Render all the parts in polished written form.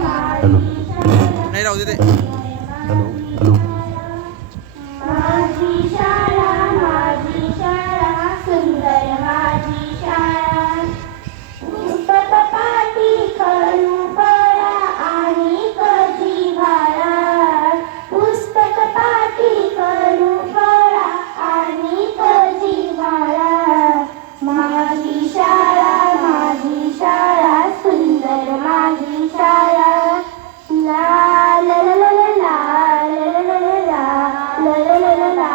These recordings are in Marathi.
हॅलो नाही राहू दे ते. हॅलो हॅलो माझी शाळा सुंदर माझी शाळा पुस्तक पाटी खडू फळा आणि कधी भाळा पुस्तक पाटी खडू फळा आणि कधी भाळा माझी शाळा सुंदर माझी शाळा ला ला ला ला ला ला ला ला ला ला ला ला ला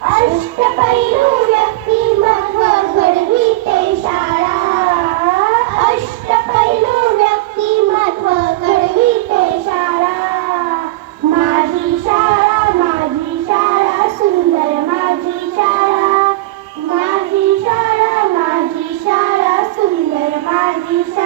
अष्टपैलू व्यक्तिमत्व घडविते शाळा अष्टपैलू व्यक्तिमत्व घडविते शाळा माझी शाळा सुंदर माझी शाळा सुंदर माझी शाळा